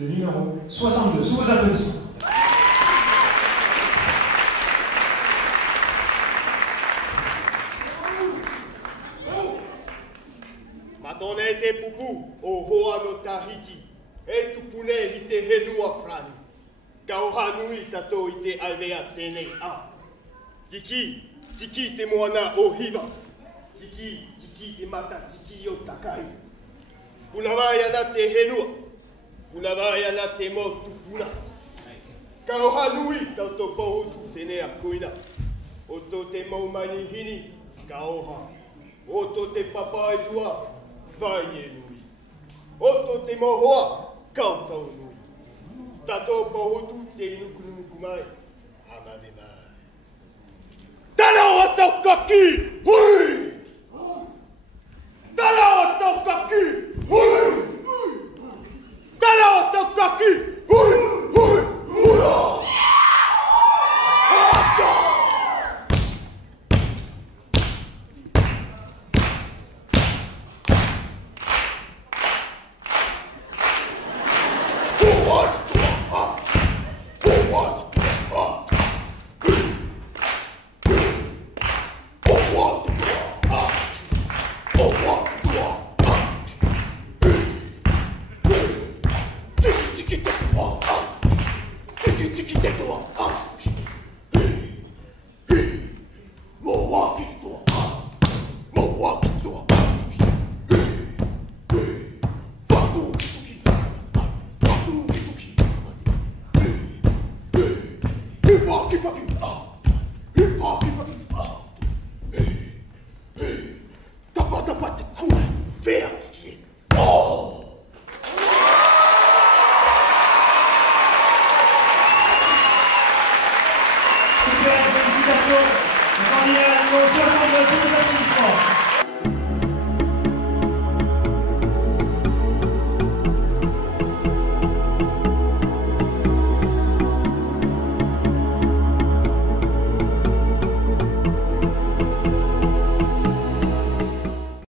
Le numéro 62, sous vos applaudissements. Matone te pupu o hoa no Tahiti, e tupune i te henua frani. Kau hanui tato i te alea tēnei a. Tiki te moana o hiva. Tiki te mata tiki o takai. Punawai ana te henua. Punawai ana te mo tupuna. Kau hanui tato pohutu tēnei a kuina. Oto te maumani hini, kaoha. Oto te papai tua, vai e nui. Oto te mohoa, kautau nui. Tato pohutu te inukunuku mai, amane mai. Tana o tau kaki, hui! Tana o tau kaki, hui! Tana o tau kaki, hui! Hui! Hui! Super, félicitations. Le candidat numéro 62, sous vos applaudissements.